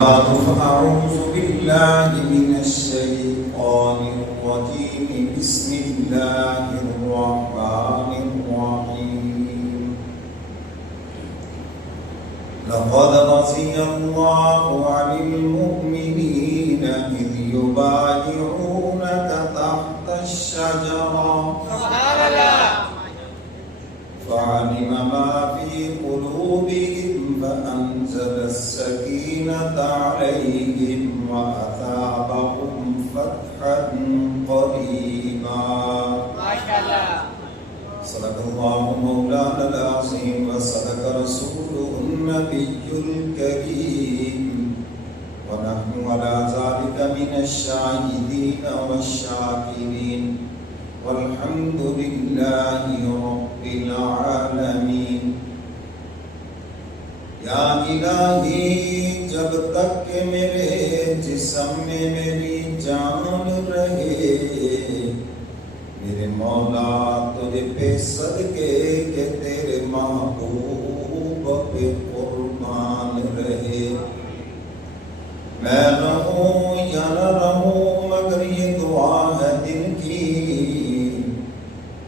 أعوذ بالله من الشيطان الرجيم بسم الله الرحمن الرحيم لقد رضي الله عن المؤمنين إذ يبايعونك تحت الشجرة فعلم ما في قلوبهم فأنزل السكينة عليهم وأثابهم فتحا قريبا صدق الله مولانا العظيم وصدق رسوله النبي الكريم ونحن على ذلك من الشاهدين والشاكرين والحمد لله رب العالمین۔ یا الہی جب تک کہ میرے جسم میں میری جان رہے، میرے مولا تجھے پہ صدقے کہ تیرے محبوب پہ قربان رہے۔ میں رہوں یا نہ رہوں مگر یہ دعا ہے دل کی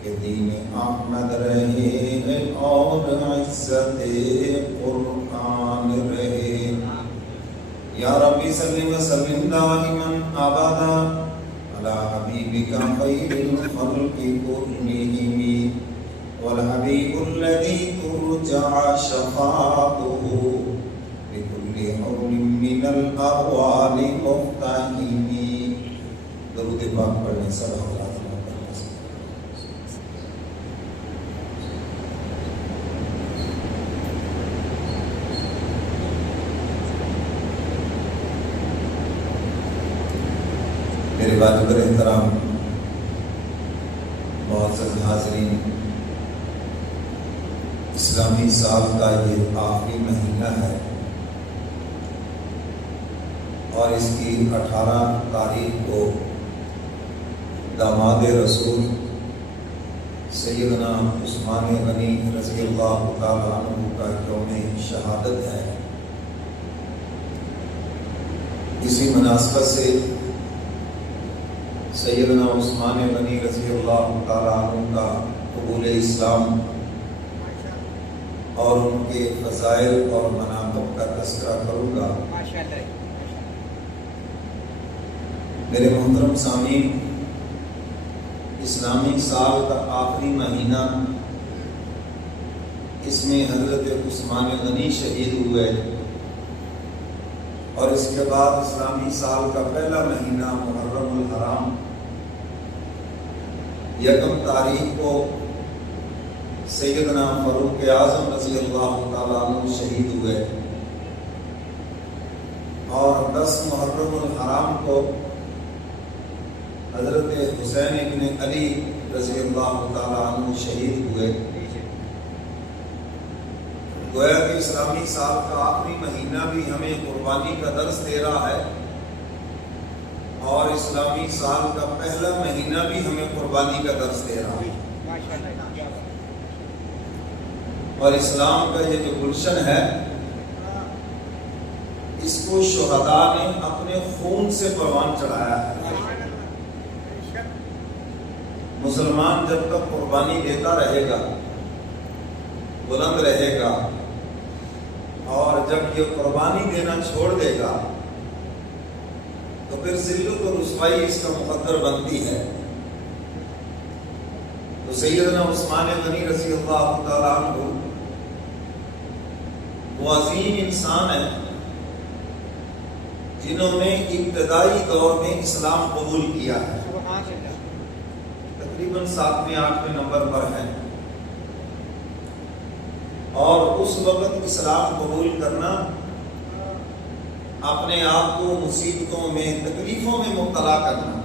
کہ دین احمد رہے اور عزت قرآن رہے۔ یا ربی صلی وسلم دائما ابدا علی حبیبک خیر الخلق کلہم والحبیب الذی ترجع شفاعته بكل حول من الاحوال مفتحم۔ درود پاک پڑھنے صلی اللہ علیہ وسلم۔ میرے واجب احترام معزز حاضرین، اسلامی سال کا یہ آخری مہینہ ہے اور اس کی 18 تاریخ کو داماد رسول سیدنا عثمان غنی رضی اللہ تعالیٰ عنہ کا یوم شہادت ہے۔ اسی مناسبت سے سیدنا عثمان غنی رضی اللہ تعالیٰ عنہ کا قبول اسلام اور ان کے فضائل اور مناقب کا تذکرہ کروں گا۔ میرے محترم سامعین، اسلامی سال کا آخری مہینہ، اس میں حضرت عثمان غنی شہید ہوئے اور اس کے بعد اسلامی سال کا پہلا مہینہ محرم الحرام یکم تاریخ کو سیدنا فاروق اعظم رضی اللہ تعالیٰ عنہ شہید ہوئے اور 10 محرم الحرام کو حضرت حسین ابن علی رضی اللہ تعالیٰ عنہ شہید ہوئے۔ گویا کہ اسلامی سال کا آخری مہینہ بھی ہمیں قربانی کا درس دے رہا ہے اور اسلامی سال کا پہلا مہینہ بھی ہمیں قربانی کا درس دے رہا ہے۔ اور اسلام کا یہ جو گلشن ہے، اس کو شہداء نے اپنے خون سے پروان چڑھایا ہے۔ مسلمان جب تک قربانی دیتا رہے گا، بلند رہے گا، اور جب یہ قربانی دینا چھوڑ دے گا تو پھر ذلت و رسوائی اس کا مقدر بنتی ہے۔ تو سیدنا عثمان غنی رضی اللہ تعالیٰ عنہ وہ عظیم انسان ہیں جنہوں نے ابتدائی دور میں اسلام قبول کیا ہے، تقریباً 7ویں 8ویں نمبر پر ہیں، اور اس وقت اسلام قبول کرنا اپنے آپ کو مصیبتوں میں، تکلیفوں میں مبتلا کرنا۔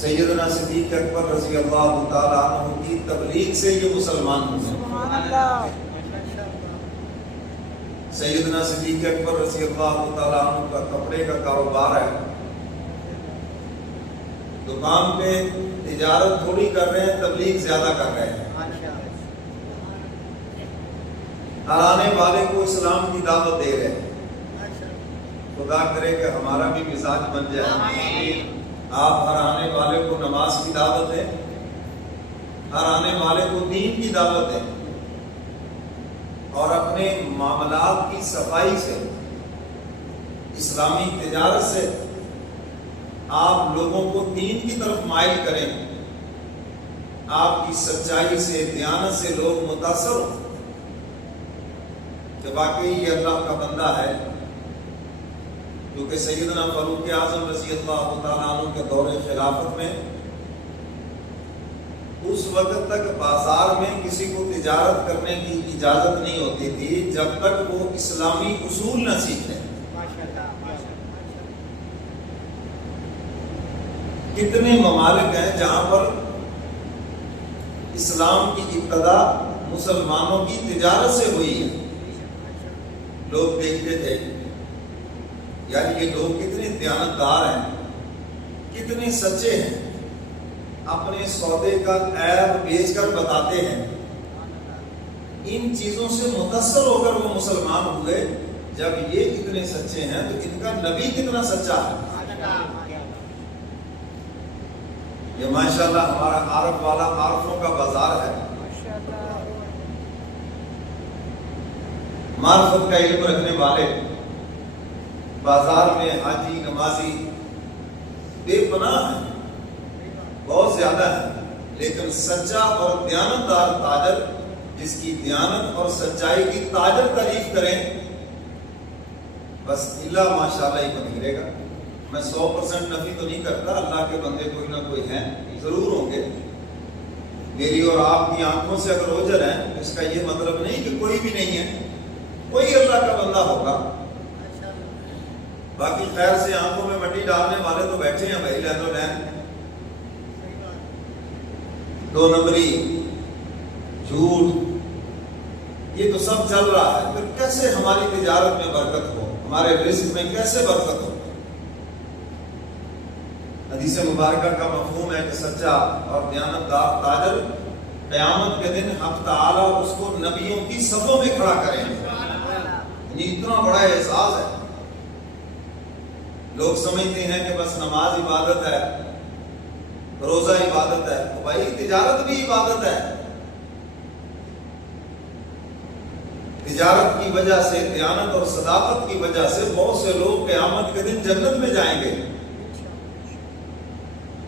سیدنا صدیق اکبر رضی اللہ تعالیٰ عنہ کی تبلیغ سے یہ مسلمان ہوئے۔ سیدنا صدیق اکبر رضی اللہ تعالیٰ عنہ کا کپڑے کا کاروبار ہے، دکان پہ تجارت تھوڑی کر رہے ہیں، تبلیغ زیادہ کر رہے ہیں۔ ہر آنے والے کو اسلام کی دعوت دے رہے ہیں۔ خدا کرے کہ ہمارا بھی مزاج بن جائے، آپ ہر آنے والے کو نماز کی دعوت دیں، ہر آنے والے کو دین کی دعوت دیں، اور اپنے معاملات کی صفائی سے، اسلامی تجارت سے آپ لوگوں کو دین کی طرف مائل کریں۔ آپ کی سچائی سے، دیانت سے لوگ متاثر ہوں کہ واقعی یہ اللہ کا بندہ ہے۔ کیونکہ سیدنا فاروق اعظم رضی اللہ تعالیٰ عنہ کے دور خلافت میں اس وقت تک بازار میں کسی کو تجارت کرنے کی اجازت نہیں ہوتی تھی جب تک وہ اسلامی اصول نہ سیکھ لیں۔ کتنے ممالک ہیں جہاں پر اسلام کی ابتدا مسلمانوں کی تجارت سے ہوئی ہے۔ لوگ دیکھتے تھے یار یہ لوگ کتنے دیانتدار ہیں، کتنے سچے ہیں، اپنے سودے کا عیب بیچ کر بتاتے ہیں۔ ان چیزوں سے متاثر ہو کر وہ مسلمان ہوئے۔ جب یہ اتنے سچے ہیں تو ان کا نبی کتنا سچا ہے۔ یہ ماشاءاللہ ہمارا عارف والا عارفوں کا بازار ہے۔ معرفت کا علم رکھنے والے بازار میں حاجی نمازی بے پناہ ہیں، بہت زیادہ ہیں، لیکن سچا اور دیانتدار تاجر جس کی دیانت اور سچائی کی تاجر تعریف کریں بس اللہ ماشاءاللہ ہی کو نکلے گا۔ میں 100% نفی تو نہیں کرتا، اللہ کے بندے کوئی نہ کوئی ہیں، ضرور ہوں گے۔ میری اور آپ کی آنکھوں سے اگر اوجھل ہیں اس کا یہ مطلب نہیں کہ کوئی بھی نہیں ہے، کوئی اللہ کا بندہ ہوگا۔ باقی خیر سے آنکھوں میں مٹی ڈالنے والے تو بیٹھے ہیں بھائی، لین و لین، دو نمبری، جھوٹ، یہ تو سب چل رہا ہے۔ پھر کیسے ہماری تجارت میں برکت ہو، ہمارے رزق میں کیسے برکت ہو؟ حدیث مبارکہ کا مفہوم ہے کہ سچا اور دیانتدار تاجر قیامت کے دن حق تعالیٰ اس کو نبیوں کی صفوں میں کھڑا کریں گے۔ یہ اتنا بڑا احساس ہے۔ لوگ سمجھتے ہیں کہ بس نماز عبادت ہے، روزہ عبادت ہے، تو بھائی تجارت بھی عبادت ہے۔ تجارت کی وجہ سے، دیانت اور صداقت کی وجہ سے بہت سے لوگ قیامت کے دن جنت میں جائیں گے۔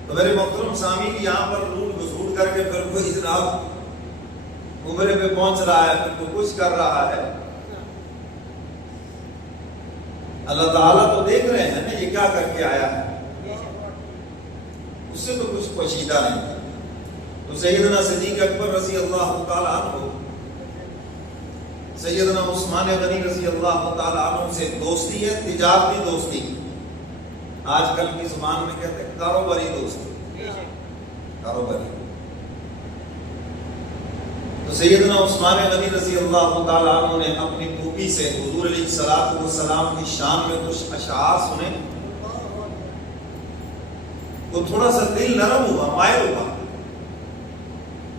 تو میرے محترم سامعین، یہاں پر لوٹ گھسوٹ کر کے پھر کوئی جناب عمرے پہ پہنچ رہا ہے، پھر کوئی کچھ کر رہا ہے، اللہ تعالیٰ تو دیکھ رہے ہیں نا یہ کیا کر کے آیا ہے، اس سے تو کچھ پوشیدہ نہیں۔ تو سیدنا صدیق اکبر رضی اللہ تعالیٰ عنہ، سیدنا عثمان غنی رضی اللہ تعالیٰ عنہ سے دوستی ہے، تجارتی دوستی، آج کل کی زبان میں کہتے ہیں کاروباری دوستی، کاروباری۔ تو سیدنا عثمان غنی رضی اللہ تعالیٰ عنہ نے اپنی پھوپھی سے حضور علیہ السلام کی شان میں کچھ اشعار سنے، تو تھوڑا سا دل نرم ہوا، مائل ہوا،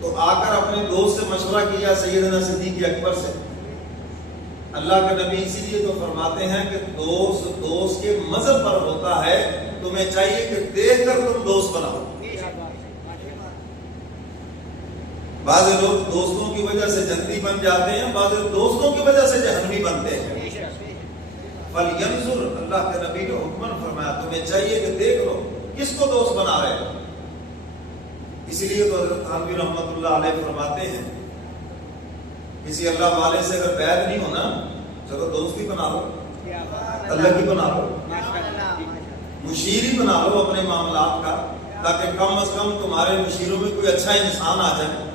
تو آ کر اپنے دوست سے مشورہ کیا، سیدنا صدیق اکبر سے۔ اللہ کے نبی اسی لیے تو فرماتے ہیں کہ دوست کے مذہب پر ہوتا ہے، تمہیں چاہیے کہ دیکھ کر تم دوست بناؤ۔ بعض لوگ دوستوں کی وجہ سے جنتی بن جاتے ہیں، بعض دوستوں کی وجہ سے جہنمی بنتے ہیں۔ فَلْيَنْظُرْ، اللہ کے نبی نے حکم فرمایا تمہیں چاہیے کہ دیکھ لو کس کو دوست بنا رہے ہو۔ اسی لیے تو حضرت تھانوی رحمۃ اللہ علیہ فرماتے ہیں کسی اللہ والے سے اگر بیعت نہیں ہونا چلو دوستی بنا لو، اللہ کی بنا لو، مشیر ہی بنا لو اپنے معاملات کا، تاکہ کم از کم تمہارے مشیروں میں کوئی اچھا انسان آ جائے،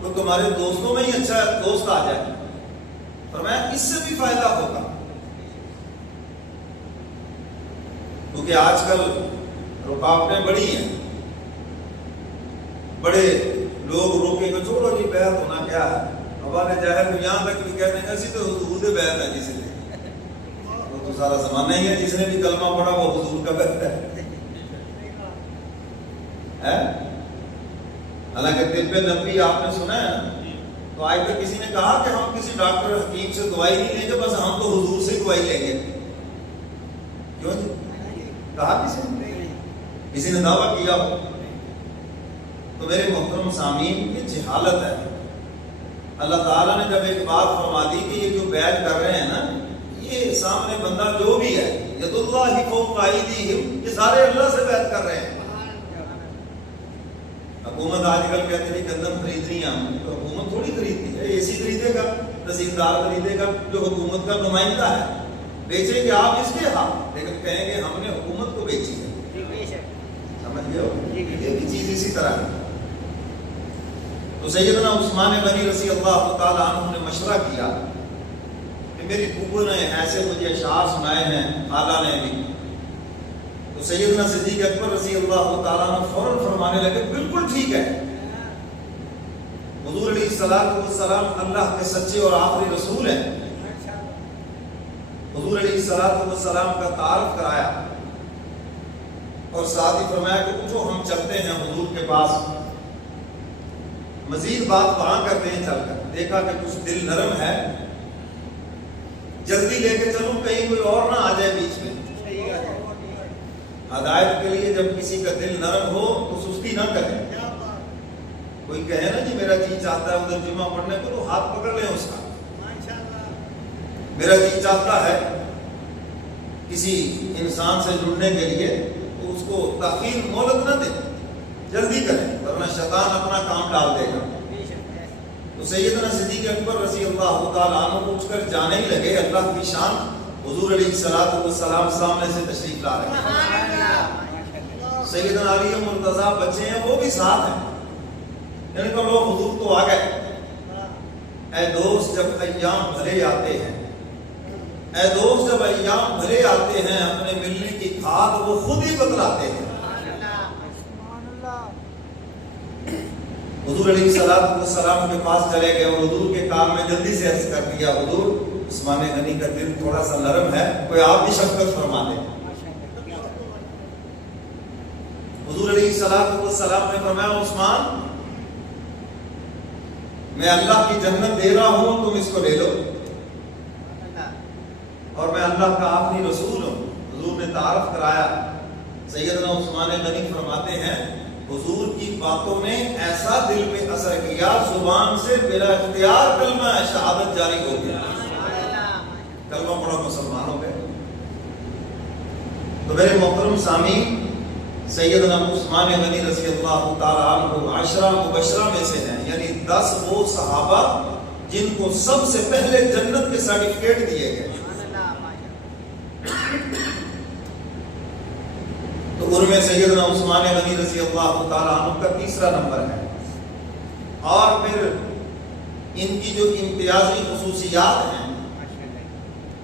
تو تمہارے دوستوں میں ہی اچھا دوست آ جائے۔ فرمایا اس سے بھی فائدہ ہوگا، کیونکہ آج کل رکاوٹیں بڑی ہیں، بڑے لوگ روکیں گے چھوڑو جی بیعت ہونا کیا ہے، ہمارے جاہل کو یہاں تک بھی کہتے ہیں ایسی تو حضور بیعت ہے، جس نے وہ تو سارا زمانہ ہی ہے، جس نے بھی کلمہ پڑھا وہ حضور کا بیعت ہے۔ حالانکہ طب نبوی آپ نے سنا ہے نا، تو آج تک کسی نے کہا کہ ہم کسی ڈاکٹر حکیم سے دوائی نہیں لیں گے، بس ہم تو حضور سے دوائی لیں گے؟ کیوں جی؟ کہا کسی نے دعویٰ کیا ہو؟ تو میرے محترم سامعین، یہ جہالت ہے۔ اللہ تعالیٰ نے جب ایک بات فرما دی کہ یہ جو بیعت کر رہے ہیں نا، یہ سامنے بندہ جو بھی ہے، ید اللہ فوق ایدیہم، یہ سارے اللہ سے بیعت کر رہے ہیں۔ حکومت آج کل کہتے ہیں گندم خریدنی ہے، تو حکومت تھوڑی خریدتی ہے، اے سی خریدے گا، تحصیلدار خریدے گا جو حکومت کا نمائندہ ہے، بیچیں گے آپ اس کے ہاتھ، لیکن کہیں گے ہم نے حکومت کو بیچی ہے۔ سمجھ گئے ہو؟ یہ بھی چیز اسی طرح ہے۔ تو سیدنا عثمان غنی رضی اللہ تعالیٰ عنہ نے مشورہ کیا کہ میری پھوپھو نے ایسے مجھے اشعار سنائے ہیں، خالہ نے بھی۔ تو سیدنا صدیق اکبر رضی اللہ تعالیٰ عنہ فوراً فرمانے لگے بالکل ٹھیک ہے، حضور علیہ الصلوۃ والسلام اللہ کے سچے اور آخری رسول ہیں۔ حضور علیہ الصلوۃ والسلام کا تعارف کرایا اور ساتھ ہی فرمایا کہ اٹھو ہم چلتے ہیں حضور کے پاس، مزید بات وہاں کرتے ہیں چل کر۔ دیکھا کہ کچھ دل نرم ہے، جلدی لے کے چلوں کہیں کوئی اور نہ آ جائے بیچ میں۔ ہدایت کے لیے جب کسی کا دل نرم ہو تو سستی نہ کریں۔ کوئی کہے نا جی میرا جی چاہتا ہے ادھر جمعہ پڑھنے کو، تو ہاتھ پکڑ لیں اس کا۔ میرا جی چاہتا ہے کسی انسان سے جڑنے کے لیے، تو اس کو تاخیر مہلت نہ دیں، جلدی کریں، ورنہ شیطان اپنا کام ڈال دے گا۔ تو سیدنا صدیق اکبر رضی اللہ تعالیٰ عنہ اٹھ کر جانے ہی لگے۔ اللہ کی شان، حضور علیہ الصلوۃ والسلام سامنے سے تشریف لا رہے ہیں، سیدنا علی مرتضیٰ بچے ہیں وہ بھی ساتھ ہیں، یعنی کہ لوگ حضور تو آ گئے۔ اے دوست جب ایام بھلے آتے ہیں، اے دوست جب ایام بھلے آتے ہیں، اپنے ملنے کی کھاد وہ خود ہی بتلاتے ہیں۔ حضور علیہ الصلوۃ والسلام کے پاس چلے گئے اور حضور کے کان میں جلدی سے عرض کر دیا، حضور عثمان غنی کا دل تھوڑا سا نرم ہے، کوئی آپ بھی شفقت فرما دیں۔ حضور علیہ الصلوۃ والسلام نے فرمایا، عثمان میں اللہ کی جنت دے رہا ہوں، تم اس کو لے لو، اور میں اللہ کا آخری رسول ہوں۔ حضور نے تعارف کرایا۔ سیدنا عثمان غنی فرماتے ہیں حضور کی باتوں نے ایسا دل پہ اثر کیا، زبان سے بلا اختیار کلمہ شہادت جاری ہو گیا، کلمہ پڑھا مسلمان ہو گئے۔ تو میرے محترم سامعین، سیدنا عثمان غنی رضی اللہ تعالیٰ عنہ عشرہ مبشرہ میں سے ہیں، یعنی 10 وہ صحابہ جن کو سب سے پہلے جنت کے سرٹیفکیٹ دیے گئے۔ تو ان میں سیدنا عثمان غنی رضی اللہ تعالیٰ عنہ کا تیسرا نمبر ہے۔ اور پھر ان کی جو امتیازی خصوصیات ہیں،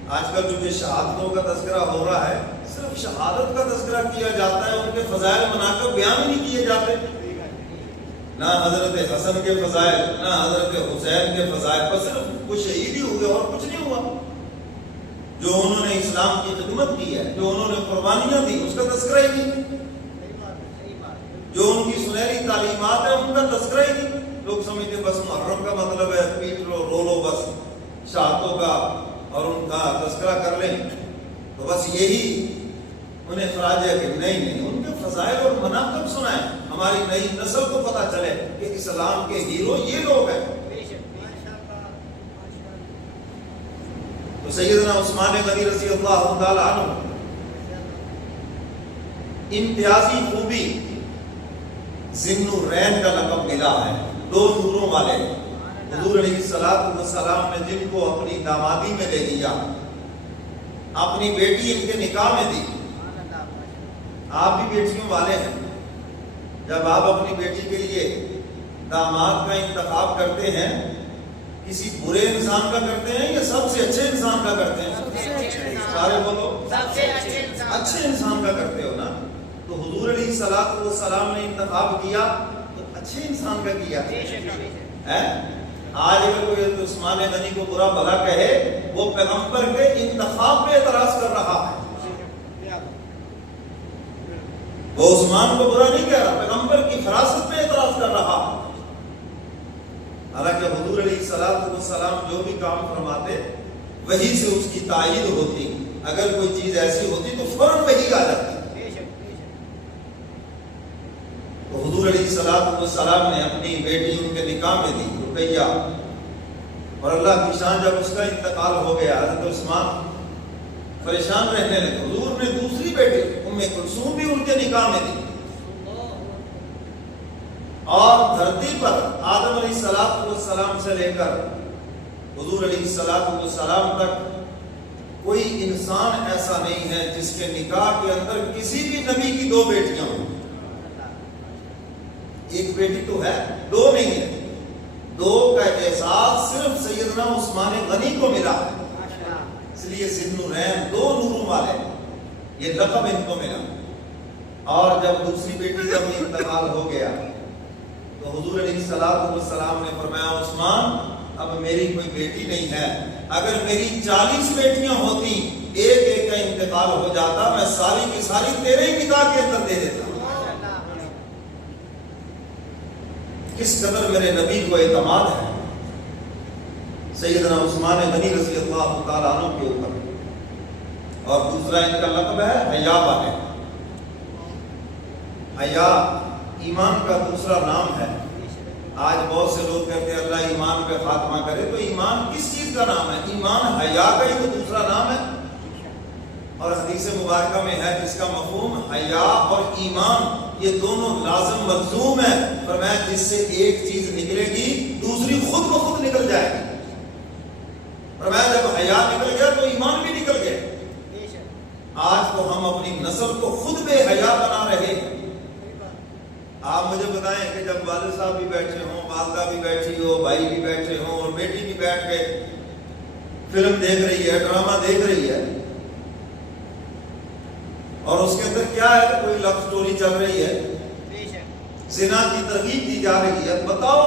آج کل جو کہ شہادتوں کا تذکرہ ہو رہا ہے، صرف شہادت کا تذکرہ کیا جاتا ہے، ان کے فضائل مناقب بیان نہیں کیے جاتے، نہ حضرت حسن کے فضائل، نہ حضرت حسین کے فضائل، بس صرف وہ شہید ہی ہوئے اور کچھ نہیں ہوا۔ جو انہوں نے اسلام کی خدمت کی ہے، جو انہوں نے قربانیاں دی، اس کا تذکرہ ہی نہیں۔ جو ان کی سنہری تعلیمات ہیں، ان کا تذکرہ ہی نہیں۔ لوگ سمجھتے بس محرم کا مطلب ہے پیٹ لو رو لو، بس شہادتوں کا اور ان کا تذکرہ کر لیں تو بس یہی انہیں خراج ہے۔ کہ نہیں، ان کے فضائل اور مناقب سنائیں، ہماری نئی نسل کو پتہ چلے کہ اسلام کے ہیرو یہ لوگ ہیں۔ تو سیدنا عثمان غنی رضی اللہ تعالیٰ عنہ امتیازی خوبی ذی النورین کا لقب ملا ہے، 2 نوروں والے۔ حضور علیہ الصلوۃ والسلام نے جن کو اپنی دامادی میں لے لیا، اپنی بیٹی ان کے نکاح میں دی۔ آپ بھی بیٹیوں والے ہیں، جب آپ اپنی بیٹی کے لیے داماد کا انتخاب کرتے ہیں، کسی برے انسان کا کرتے ہیں یا سب سے اچھے انسان کا کرتے ہیں؟ سارے بولو، اچھے انسان کا کرتے ہو نا۔ تو حضور علیہ الصلوۃ والسلام نے انتخاب کیا تو اچھے انسان کا کیا ہے۔ آج اگر کوئی عثمان غنی کو برا بھلا کہے، وہ پیغمبر کے انتخاب پہ اعتراض کر رہا ہے۔ وہ عثمان کو برا نہیں کہہ رہا، پیغمبر کی فراست پہ اعتراض کر رہا ہے۔ حالانکہ حضور علیہ السلام جو بھی کام فرماتے وہی سے اس کی تائید ہوتی، اگر کوئی چیز ایسی ہوتی تو فوراً وہی آ جاتی۔ تو حضور علیہ السلام نے اپنی بیٹی ان کے نکاح میں دی رقیہ، اور اللہ کی شان جب اس کا انتقال ہو گیا حضرت عثمان پریشان رہنے لگے، حضور نے دوسری بیٹی ام کلثوم بھی ان کے نکاح میں دی، اور دھرتی پر آدم علیہ السلام سے لے کر حضور علیہ السلام تک کوئی انسان ایسا نہیں ہے جس کے نکاح کے اندر کسی بھی نبی کی دو بیٹیاں ہوں۔ ایک بیٹی تو ہے، دو نہیں ہے، دو کا اعزاز صرف سیدنا عثمان غنی کو ملا ہے، اس لیے ذی النورین، دو نوروں والے، یہ لقب ان کو ملا۔ اور جب دوسری بیٹی کا بھی انتقال ہو گیا تو حضور علیہ السلام نے فرمایا عثمان اب میری کوئی بیٹی نہیں ہے، اگر میری 40 بیٹیاں ہوتی ایک ایک کا انتقال ہو جاتا میں ساری کی ساری تیرے ہی نکاح کے اندر دے دیتا۔ کس قدر میرے نبی کو اعتماد ہے سیدنا عثمان غنی رضی اللہ تعالیٰ عنہ کے اوپر۔ اور دوسرا ان کا لقب ہے حیا والے۔ حیا ایمان کا دوسرا نام ہے۔ آج بہت سے لوگ کہتے ہیں اللہ ایمان پہ خاتمہ کرے، تو ایمان کس چیز کا نام ہے؟ ایمان حیا کا ہی تو دوسرا نام ہے۔ اور حدیث مبارکہ میں ہے جس کا مفہوم حیا اور ایمان یہ دونوں لازم ملزوم ہے، فرمایا جس سے ایک چیز نکلے گی دوسری خود بخود نکل جائے گی۔ فرمایا جب حیا نکل گیا تو ایمان بھی نکل گیا۔ آج تو ہم اپنی نسل کو خود بے حیا بنا رہے ہیں۔ آپ مجھے بتائیں کہ جب والد صاحب بھی بیٹھے ہوں، والدہ بھی بیٹھی ہو، بھائی بھی بیٹھے ہوں، اور بیٹی بھی بیٹھ کے فلم دیکھ رہی ہے، ڈرامہ دیکھ رہی ہے، اور اس کے اندر کیا ہے؟ کوئی لو سٹوری چل رہی ہے، زنا کی ترغیب دی جا رہی ہے، بتاؤ